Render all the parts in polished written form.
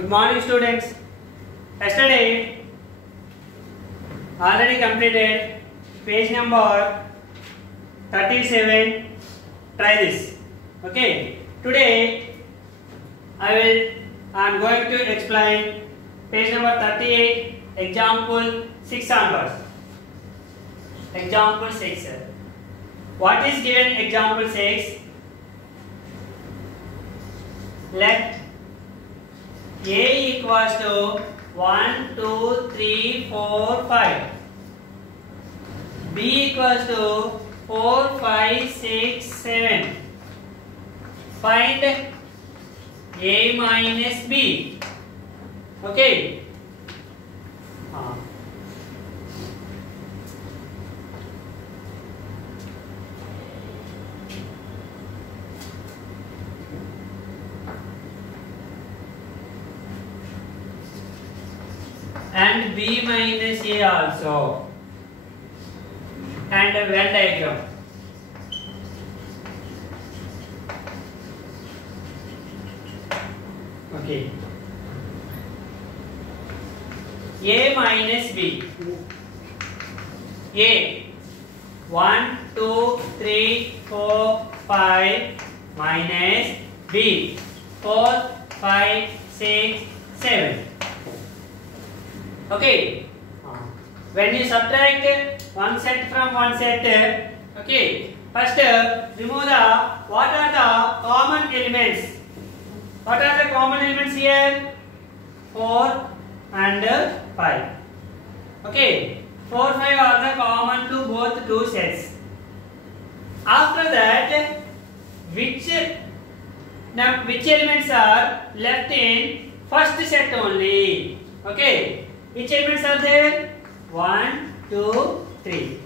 Good morning, students. Yesterday already completed page number 37. Try this. Okay. Today I am going to explain page number 38. Example 6 onwards. Example 6. What is given example 6? Let A equals to 1, 2, 3, 4, 5. B equals to 4, 5, 6, 7. Find A minus B. Okay. And B minus A also, and a Venn diagram. Okay. A minus B. A 1, 2, 3, 4, 5 minus B 4, 5, 6, 7. Okay. When you subtract one set from one set, okay. First, remove what are the common elements? What are the common elements here? 4 and 5. Okay. 4, 5 are the common to both two sets. After that, which elements are left in first set only? Okay. Which elements are there? 1, 2, 3.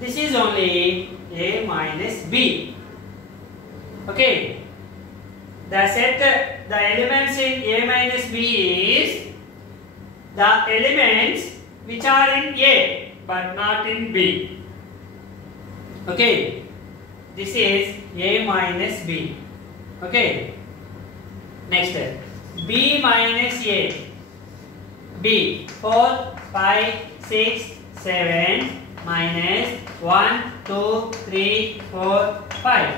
This is only A minus B. Okay. The elements in A minus B is the elements which are in A but not in B. Okay. This is A minus B. Okay. Next, B minus A. B 4, 5, 6, 7 minus 1, 2, 3, 4, 5.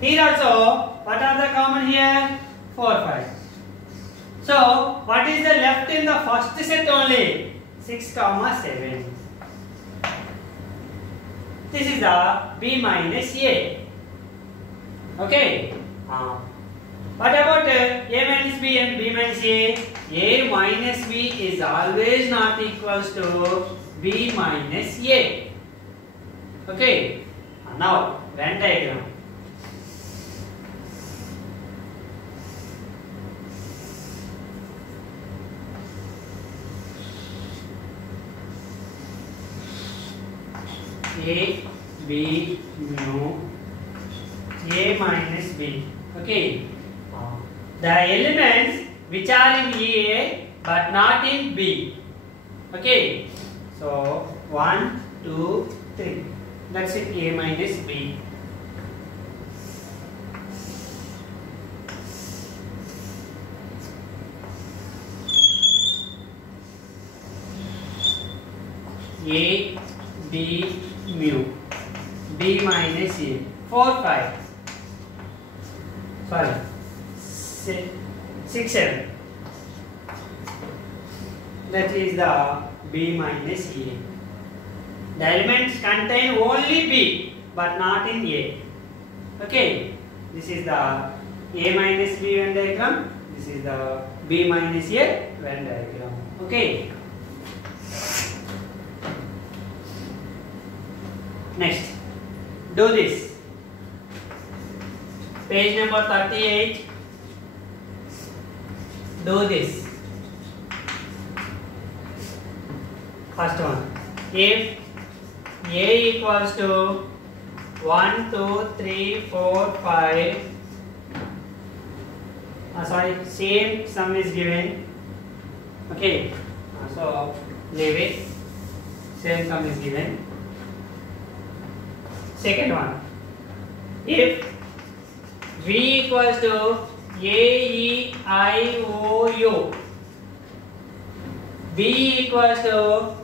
Here also, what are the common here? 4, 5. So, what is the left in the first set only? 6, 7. This is the B minus A. Okay. What about A minus B and B minus A? A minus B is always not equals to B minus A. Okay. Now, Venn diagram. A, B, mu, A minus B. Okay. The elements which are in A but not in B. Okay. So 1, 2, 3. That's it. A minus B. A, B, mu. B minus A. 4, 5. Sorry. 6, 7. That is the B minus A. The elements contain only B but not in A. Okay. This is the A minus B Venn diagram. This is the B minus A Venn diagram. Okay. Next. Do this. Page number 38. Do this. First one. If A equals to 1, 2, 3, 4, 5. Sorry, same sum is given. Okay. So leave it. Same sum is given. Second one. If V equals to E I O U. B equals to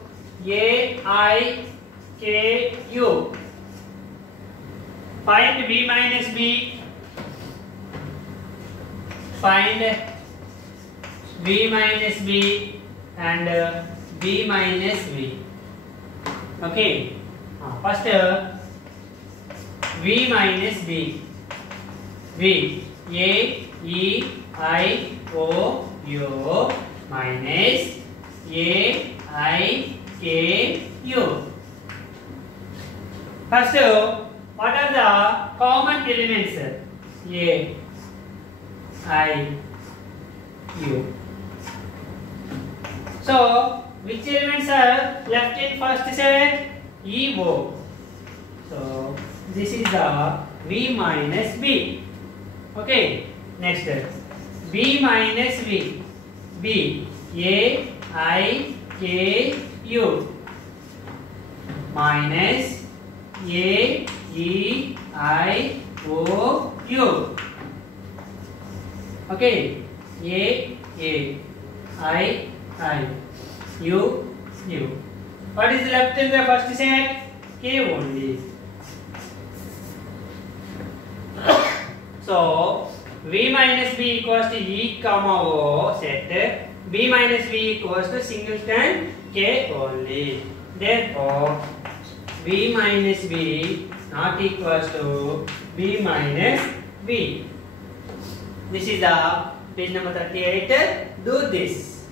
A I K U. Find B minus B. Find B minus B and B minus B. Okay. First V minus B. V. A E I O U minus A I K U. First, what are the common elements? A I U. So, which elements are left in first set? E O. So, this is the V minus B. Okay. Next, B minus V. B. A I K U minus A E I O U. Okay. A I U U. What is left in the first set? K only. So V minus B equals to E comma O set. B minus B equals to singleton K only. Therefore, B minus B not equals to B minus B. This is the page number 38. Do this.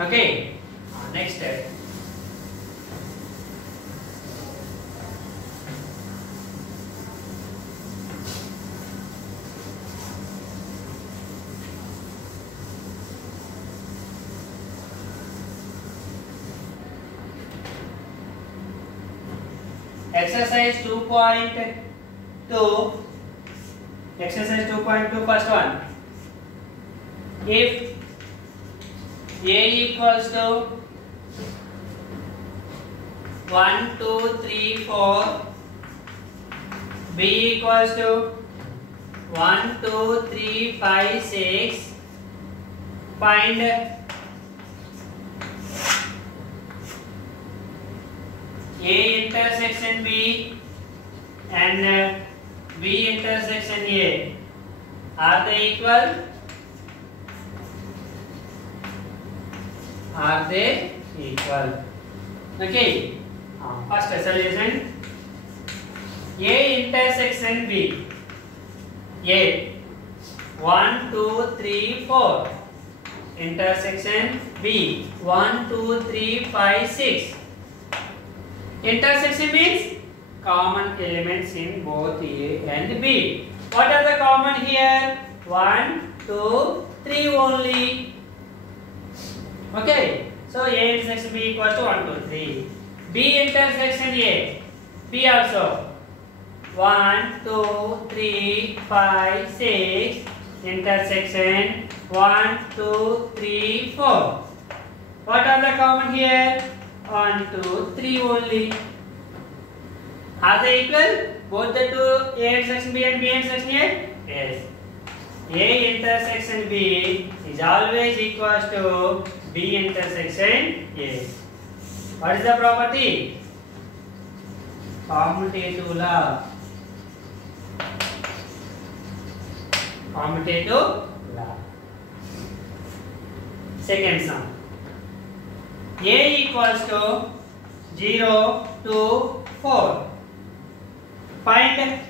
Okay. Next step. Exercise 2.2. Exercise 2.2 first one. If A equals to 1, 2, 3, 4, B equals to 1, 2, 3, 5, 6, find A intersection B and B intersection A. Are they equal? Are they equal? Okay. First solution. A intersection B. A 1, 2, 3, 4. Intersection B 1, 2, 3, 5, 6. Intersection means common elements in both A and B. What are the common here? 1, 2, 3 only. Okay. So A intersection B equals to 1, 2, 3. B intersection A. B also. 1, 2, 3, 5, 6. Intersection 1, 2, 3, 4. What are the common here? 1, 2, 3 only. Are they equal? Both the two A intersection B and B intersection A? Yes. A intersection B is always equals to B intersection A. What is the property? Commutative law. Commutative law. Second sum. A equals to 0, 2, 4. Find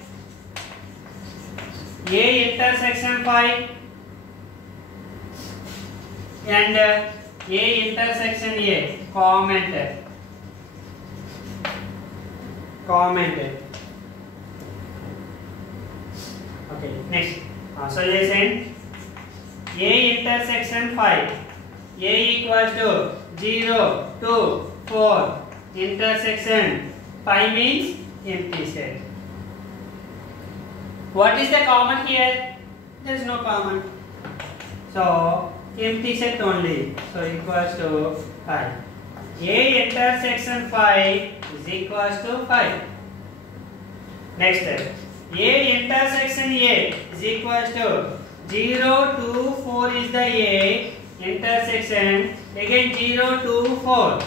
A intersection 5 and A intersection A. Comment. Okay, next. Solution. A intersection 5. A equals to 0, 2, 4. Intersection 5 means empty set. What is the common here? There is no common. So empty set only. So equals to 5. A intersection 5 is equals to 5. Next step. A intersection A is equals to 0 to 4 is the A intersection. Again 0 to 4.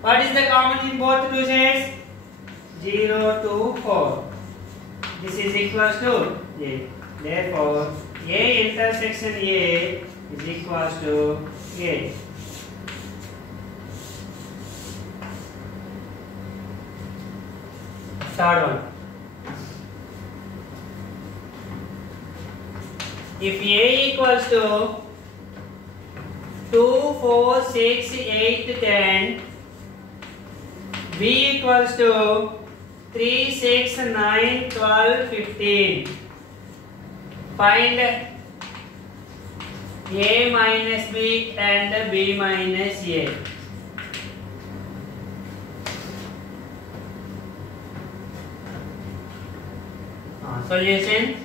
What is the common in both two sets? 0 to 4. This is equals to A. Therefore, A intersection A is equals to A. Third one. If A equals to 2, 4, 6, 8, 10, B equals to 3, 6, 9, 12, 15. Find A minus B and B minus A. Solution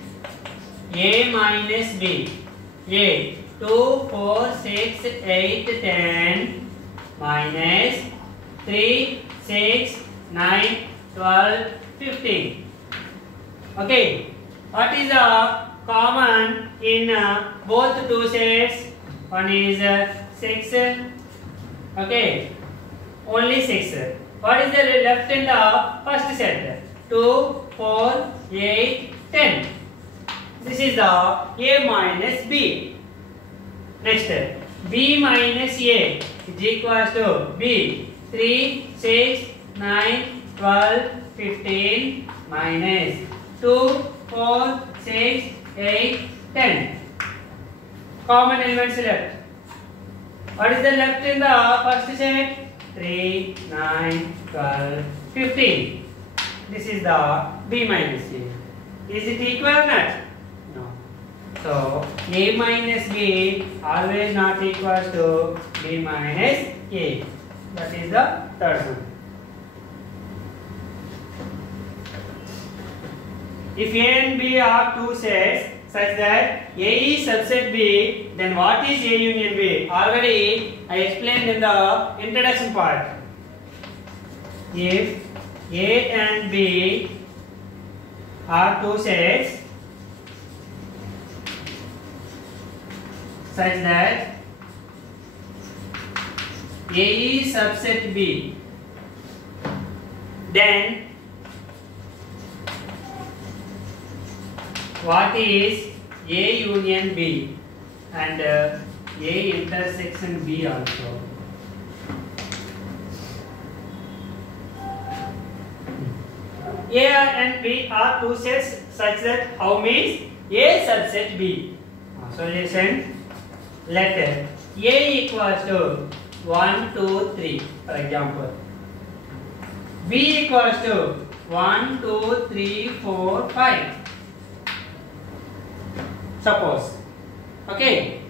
A minus B. A 2, 4, 6, 8, 10 minus 3, 6, 9, 12, 15. Okay. What is common in both two sets? One is 6. Okay. Only 6. What is the left in the first set? 2, 4, 8, 10. This is the A minus B. Next, B minus A is equals to B 3, 6, 9, 12, 15 minus 2, 4, 6, 8, 10. Common elements left. What is the left in the first set? 3, 9, 12, 15. This is the B minus A. Is it equal or not? No. So, A minus B always not equals to B minus A. That is the third one. If A and B are two sets such that A is subset B, then what is A union B? Already I explained in the introduction part. If A and B are two sets such that A is subset B, then what is A union B and A intersection B also? A and B are two sets such that how means A subset B. Solution, let A equals to 1, 2, 3 for example. B equals to 1, 2, 3, 4, 5. Suppose. Okay.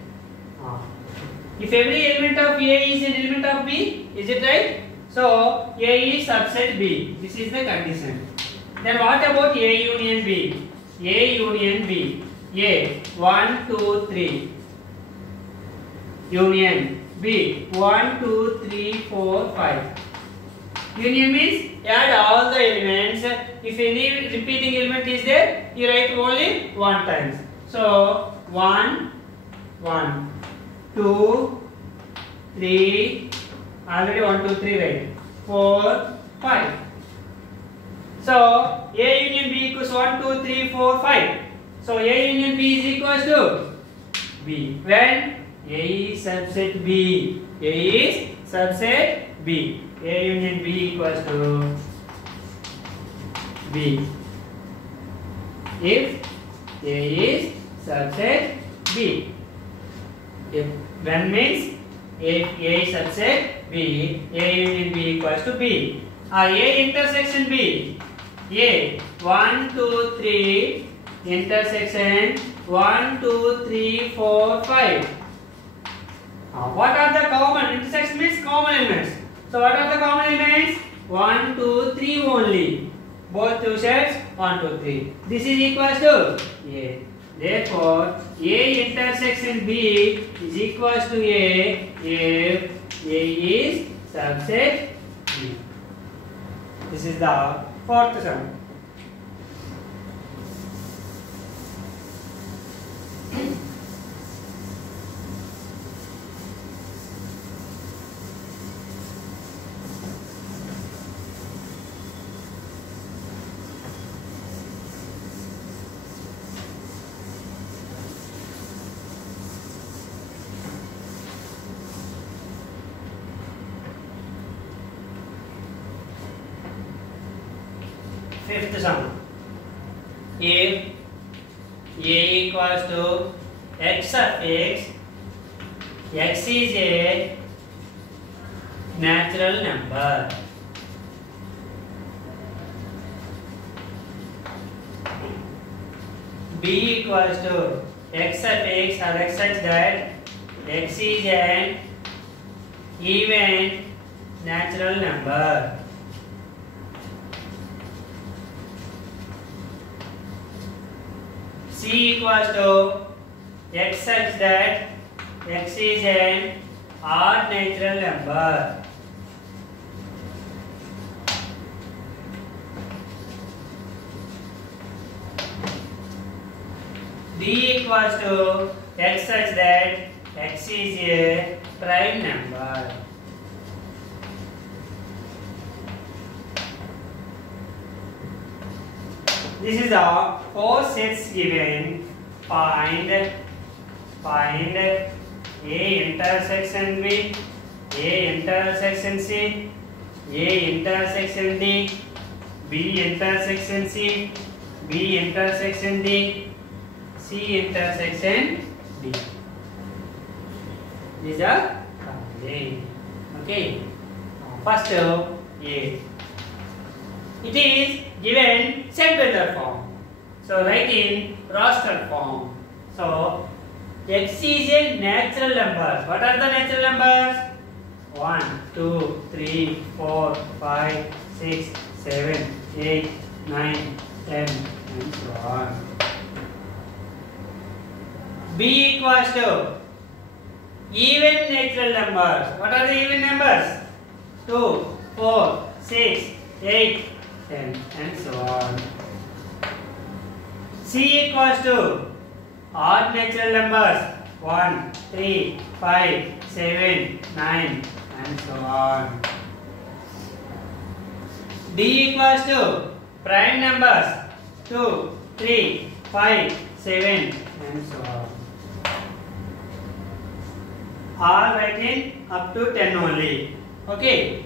If every element of A is an element of B, is it right? So A is subset B. This is the condition. Then what about A union B? A union B. A 1, 2, 3. Union B 1, 2, 3, 4, 5. Union means add all the elements. If any repeating element is there, you write only one times. So 1, 1, 2, 3. Already 1, 2, 3 right. 4, 5. So A union B equals 1, 2, 3, 4, 5. So A union B is equals to B. When A is subset B. A is subset B. A union B equals to B. If A is subset B. If when means if A is subset B, A union B equals to B. A intersection B. A 1, 2, 3 intersection 1, 2, 3, 4, 5. What are the common? Intersection means common elements. So what are the common elements? 1, 2, 3 only. Both two sets 1, 2, 3. This is equals to A. Therefore, A intersection B is equals to A if A is subset B. This is the fourth sum. Fifth sum. If A equals to x of x is a natural number. B equals to x of x or x such that x is an even natural number. C equals to x such that x is an odd natural number. D equals to x such that x is a prime number. This is the four sets given. Find A intersection B, A intersection C, A intersection D, B intersection C, B intersection D, C intersection D. These are counting. Okay. First A. It is given set builder form. So write in roster form. So x is a natural number. What are the natural numbers? 1, 2, 3, 4, 5, 6, 7, 8, 9, 10 and so on. B equals to even natural numbers. What are the even numbers? 2, 4, 6, 8, 10 and so on. C equals to odd natural numbers. 1, 3, 5, 7, 9 and so on. D equals to prime numbers. 2, 3, 5, 7 and so on. All writing up to 10 only. Okay.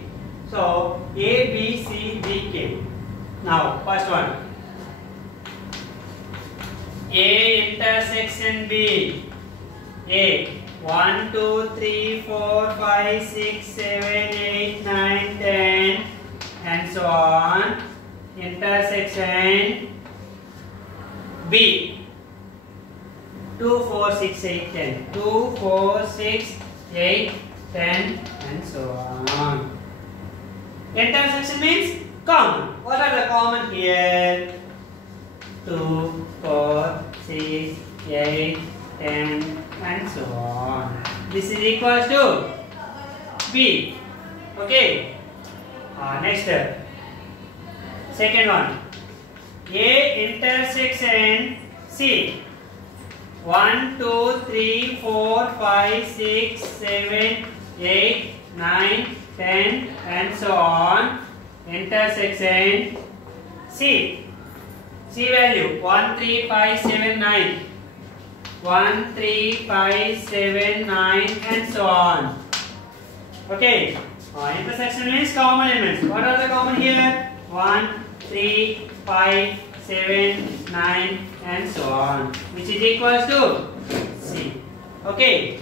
So A, B, C, D, K. Now first one. A intersection B. A 1, 2, 3, 4, 5, 6, 7, 8, 9, 10 and so on. Intersection B. 2, 4, 6, 8, 10. 2, 4, 6, 8, 10 and so on. Intersection means common. What are the common here? 2, 4, 6, 8, 10 and so on. This is equals to B. Okay. Next. Second one. A intersection C. 1, 2, 3, 4, 5, 6, 7, 8, 9, 10 and so on. Intersection C. C value 1, 3, 5, 7, 9. 1, 3, 5, 7, 9 and so on. Okay. Intersection means common elements. What are the common here? 1, 3, 5, 7, 9 and so on. Which is equals to C. Okay.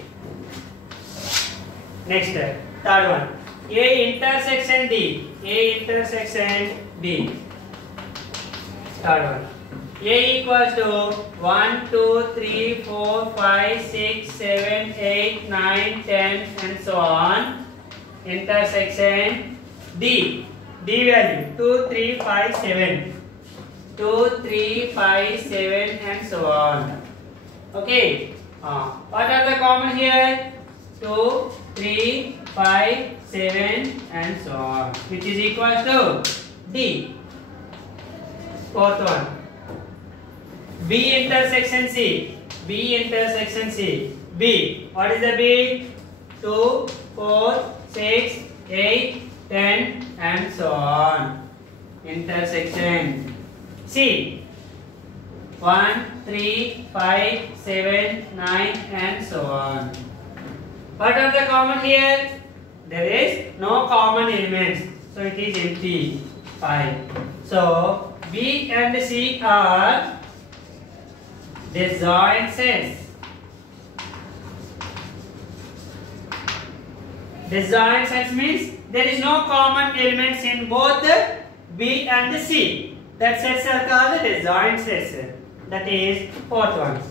Next. Third one. A intersection D. A intersection D. Third one. A equals to 1, 2, 3, 4, 5, 6, 7, 8, 9, 10 and so on. Intersection D. D value 2, 3, 5, 7. 2, 3, 5, 7 and so on. Okay. What are the common here? 2, 3, 5, 7 and so on. Which is equals to D. Fourth one. B intersection C. B intersection C. B. What is the B? 2, 4, 6, 8, 10 and so on. Intersection C. 1, 3, 5, 7, 9 and so on. What are the common here? There is no common elements. So it is empty. 5. So B and C are disjoint sets. Disjoint sets means there is no common elements in both the B and the C. That sets are called disjoint sets. That is fourth one.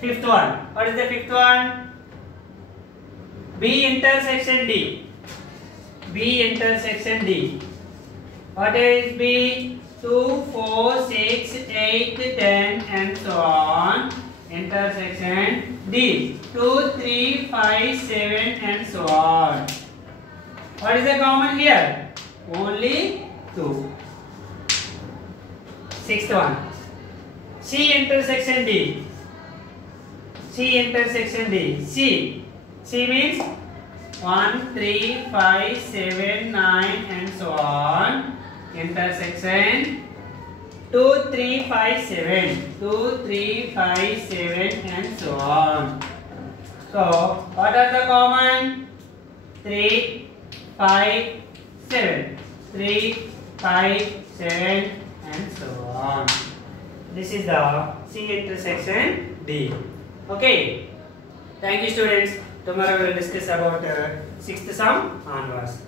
Fifth one. What is the fifth one? B intersection D. B intersection D. What is B? 2, 4, 6, 8, 10 and so on. Intersection D. 2, 3, 5, 7 and so on. What is the common here? Only 2. Sixth one. C intersection D. C intersection D. C. C means 1, 3, 5, 7, 9 and so on. Intersection 2, 3, 5, 7. 2, 3, 5, 7 and so on. So, what are the common? 3, 5, 7. 3, 5, 7 and so on. This is the C intersection D. Okay. Thank you, students. Tomorrow we will discuss about sixth sum onwards.